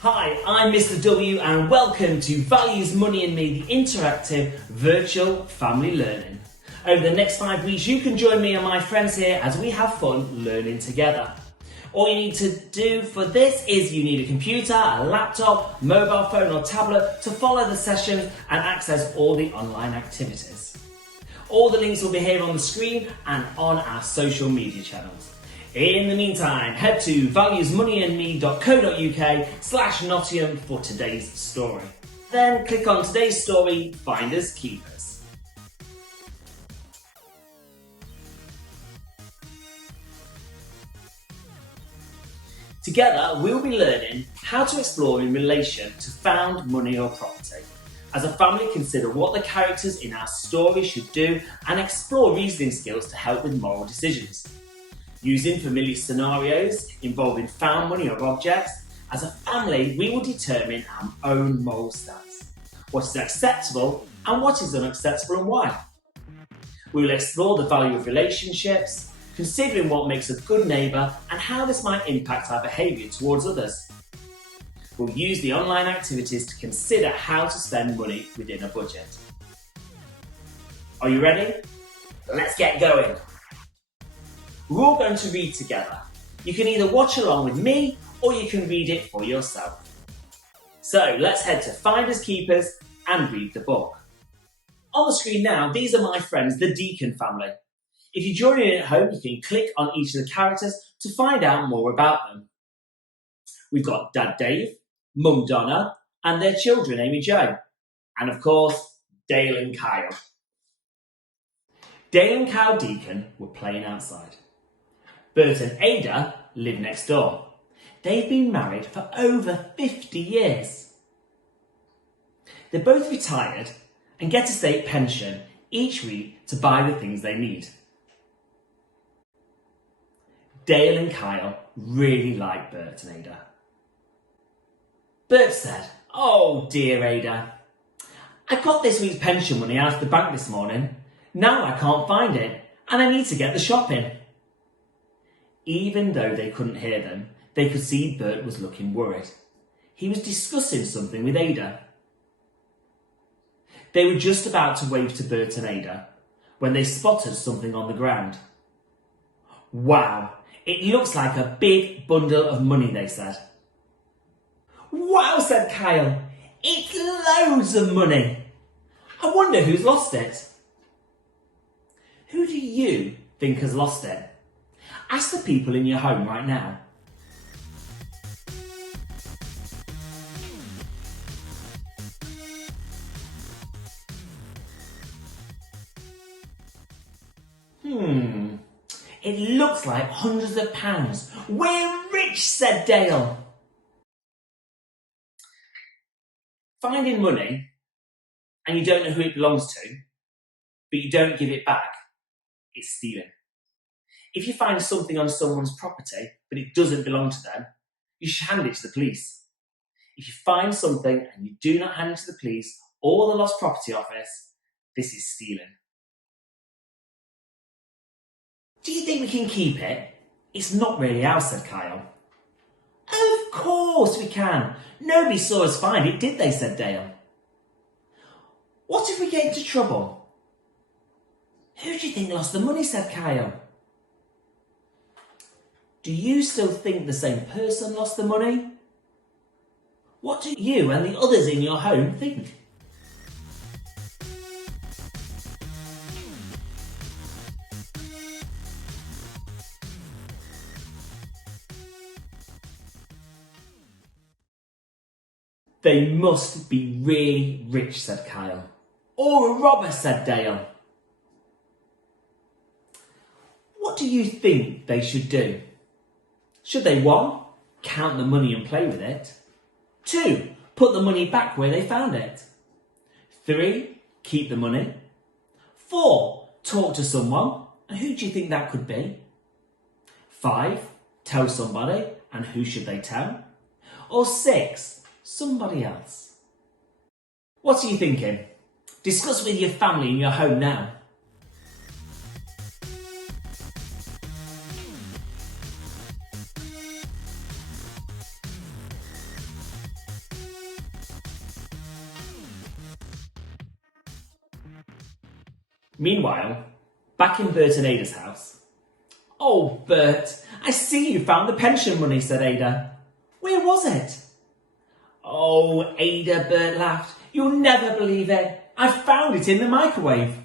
Hi, I'm Mr. W and welcome to Values, Money and Me, the interactive virtual family learning. Over the next 5 weeks you can join me and my friends here as we have fun learning together. All you need to do for this is you need a computer, a laptop, mobile phone or tablet to follow the sessions and access all the online activities. All the links will be here on the screen and on our social media channels. In the meantime, head to valuesmoneyandme.co.uk/Nottingham for today's story. Then click on today's story, Finders Keepers. Together, we'll be learning how to explore in relation to found money or property. As a family, consider what the characters in our story should do and explore reasoning skills to help with moral decisions. Using familiar scenarios involving found money or objects, as a family we will determine our own moral stance. What is acceptable and what is unacceptable and why. We will explore the value of relationships, considering what makes a good neighbour and how this might impact our behaviour towards others. We'll use the online activities to consider how to spend money within a budget. Are you ready? Let's get going! We're all going to read together. You can either watch along with me or you can read it for yourself. So let's head to Finders Keepers and read the book. On the screen now, these are my friends, the Deacon family. If you're joining at home, you can click on each of the characters to find out more about them. We've got Dad Dave, Mum Donna, and their children Amy Jo, and of course, Dale and Kyle. Dale and Kyle Deacon were playing outside. Bert and Ada live next door. They've been married for over 50 years. They're both retired and get a state pension each week to buy the things they need. Dale and Kyle really like Bert and Ada. Bert said, "Oh dear Ada, I got this week's pension money out of the bank this morning. Now I can't find it and I need to get the shopping." Even though they couldn't hear them, they could see Bert was looking worried. He was discussing something with Ada. They were just about to wave to Bert and Ada when they spotted something on the ground. "Wow, it looks like a big bundle of money," they said. "Wow," said Kyle, "it's loads of money. I wonder who's lost it." Who do you think has lost it? Ask the people in your home right now. It looks like hundreds of pounds. "We're rich," said Dale. Finding money and you don't know who it belongs to, but you don't give it back, it's stealing. If you find something on someone's property, but it doesn't belong to them, you should hand it to the police. If you find something and you do not hand it to the police or the lost property office, this is stealing. "Do you think we can keep it? It's not really ours," said Kyle. "Of course we can. Nobody saw us find it, did they?" said Dale. "What if we get into trouble?" "Who do you think lost the money?" said Kyle. Do you still think the same person lost the money? What do you and the others in your home think? "They must be really rich," said Kyle. "Or a robber," said Dale. What do you think they should do? Should they 1. Count the money and play with it? 2. Put the money back where they found it? 3. Keep the money? 4. Talk to someone, and who do you think that could be? 5. Tell somebody, and who should they tell? Or 6. Somebody else? What are you thinking? Discuss with your family in your home now. Meanwhile, back in Bert and Ada's house. "Oh, Bert, I see you found the pension money," said Ada. "Where was it?" "Oh, Ada," Bert laughed, "you'll never believe it. I found it in the microwave.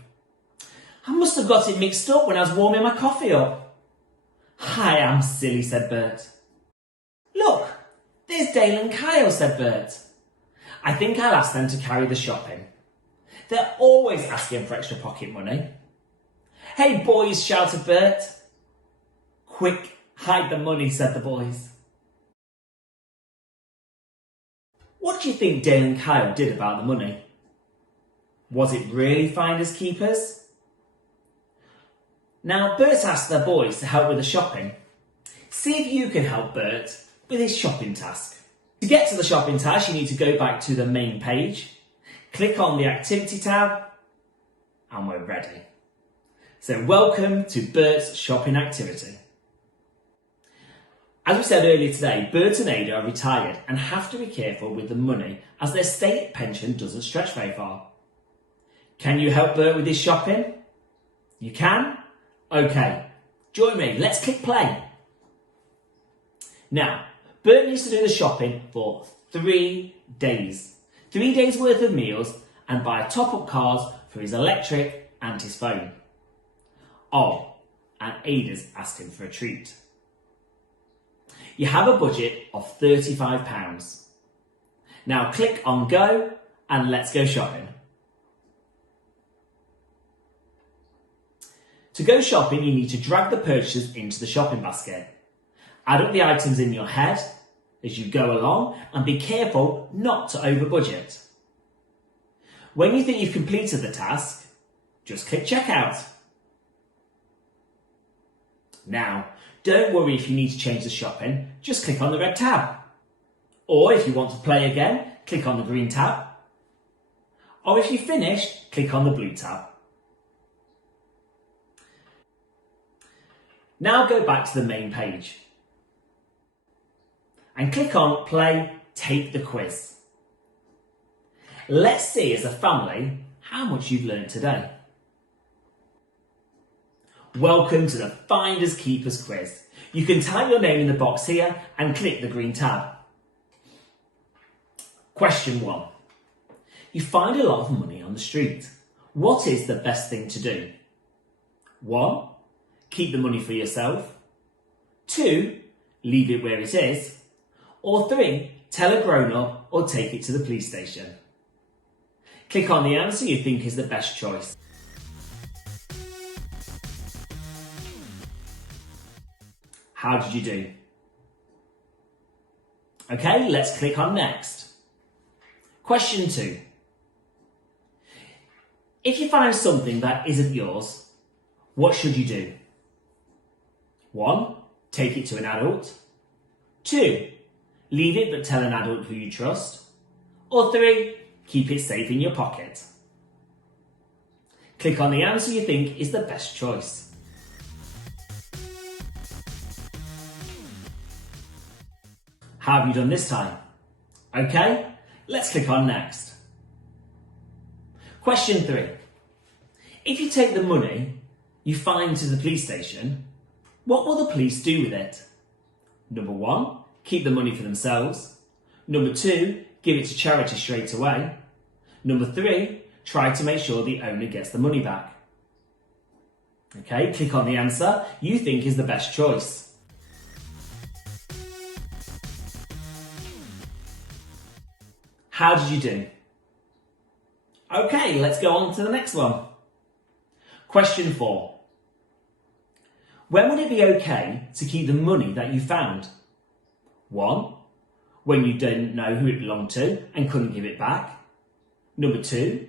I must have got it mixed up when I was warming my coffee up." "I am silly," said Bert. "Look, there's Dale and Kyle," said Bert. "I think I'll ask them to carry the shopping. They're always asking for extra pocket money." "Hey boys," shouted Bert. "Quick, hide the money," said the boys. What do you think Dale and Kyle did about the money? Was it really finders keepers? Now, Bert asked their boys to help with the shopping. See if you can help Bert with his shopping task. To get to the shopping task, you need to go back to the main page, click on the activity tab, and we're ready. So welcome to Bert's shopping activity. As we said earlier today, Bert and Ada are retired and have to be careful with the money as their state pension doesn't stretch very far. Can you help Bert with his shopping? You can? Okay, join me, let's click play. Now, Bert needs to do the shopping for 3 days. 3 days worth of meals and buy top-up cards for his electric and his phone. Oh, and Ada's asked him for a treat. You have a budget of £35. Now click on go and let's go shopping. To go shopping, you need to drag the purchases into the shopping basket. Add up the items in your head as you go along and be careful not to over budget. When you think you've completed the task, just click checkout. Now, don't worry if you need to change the shopping, just click on the red tab. Or if you want to play again, click on the green tab. Or if you've finished, click on the blue tab. Now go back to the main page and click on Play, Take the Quiz. Let's see as a family how much you've learned today. Welcome to the Finders Keepers quiz. You can type your name in the box here and click the green tab. Question 1. You find a lot of money on the street. What is the best thing to do? 1. Keep the money for yourself. 2. Leave it where it is. Or 3. Tell a grown-up or take it to the police station. Click on the answer you think is the best choice. How did you do? Okay, let's click on next. Question 2. If you find something that isn't yours, what should you do? 1. Take it to an adult. 2. Leave it but tell an adult who you trust. Or 3. Keep it safe in your pocket. Click on the answer you think is the best choice. How have you done this time? Okay, let's click on next. Question 3. If you take the money you find to the police station, what will the police do with it? Number 1, keep the money for themselves. Number 2, give it to charity straight away. Number 3, try to make sure the owner gets the money back. Okay, click on the answer you think is the best choice. How did you do? Okay, let's go on to the next one. Question 4. When would it be okay to keep the money that you found? 1. When you didn't know who it belonged to and couldn't give it back. Number 2.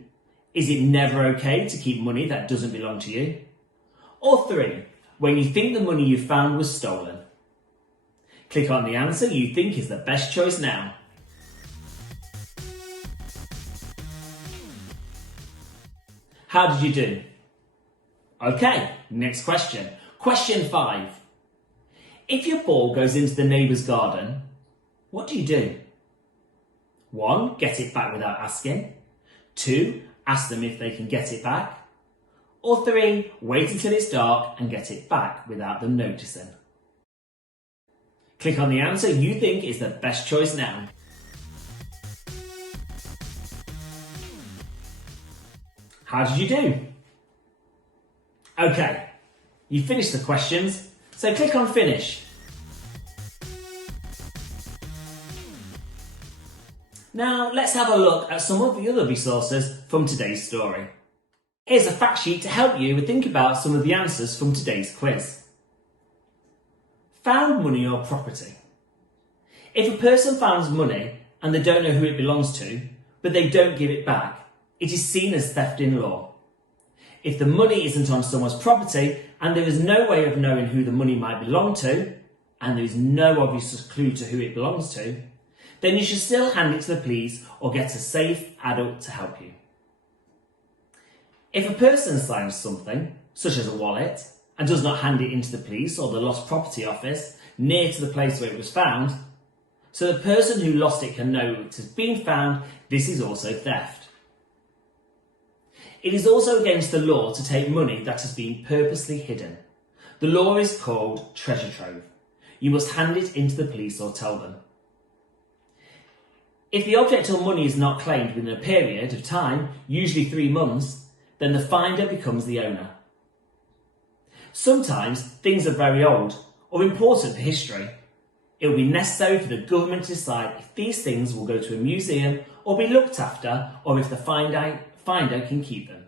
Is it never okay to keep money that doesn't belong to you? Or 3. When you think the money you found was stolen. Click on the answer you think is the best choice now. How did you do? Okay, next question. Question 5. If your ball goes into the neighbour's garden, what do you do? 1. Get it back without asking. 2. Ask them if they can get it back. Or 3, wait until it's dark and get it back without them noticing. Click on the answer you think is the best choice now. How did you do? Okay, you finished the questions, so click on Finish. Now let's have a look at some of the other resources from today's story. Here's a fact sheet to help you think about some of the answers from today's quiz. Found money or property. If a person finds money and they don't know who it belongs to, but they don't give it back, it is seen as theft in law. If the money isn't on someone's property and there is no way of knowing who the money might belong to, and there is no obvious clue to who it belongs to, then you should still hand it to the police or get a safe adult to help you. If a person finds something, such as a wallet, and does not hand it into the police or the lost property office near to the place where it was found, so the person who lost it can know it has been found, this is also theft. It is also against the law to take money that has been purposely hidden. The law is called treasure trove. You must hand it into the police or tell them. If the object or money is not claimed within a period of time, usually 3 months, then the finder becomes the owner. Sometimes things are very old or important for history. It will be necessary for the government to decide if these things will go to a museum or be looked after, or if the finder can keep them.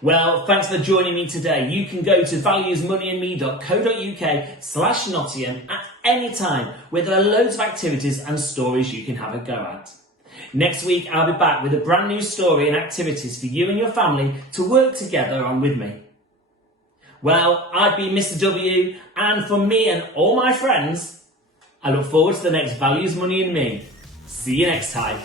Well, thanks for joining me today. You can go to valuesmoneyandme.co.uk/Nottingham at any time, where there are loads of activities and stories you can have a go at. Next week, I'll be back with a brand new story and activities for you and your family to work together on with me. Well, I've been Mr. W, and from me and all my friends, I look forward to the next Values, Money and Me. See you next time.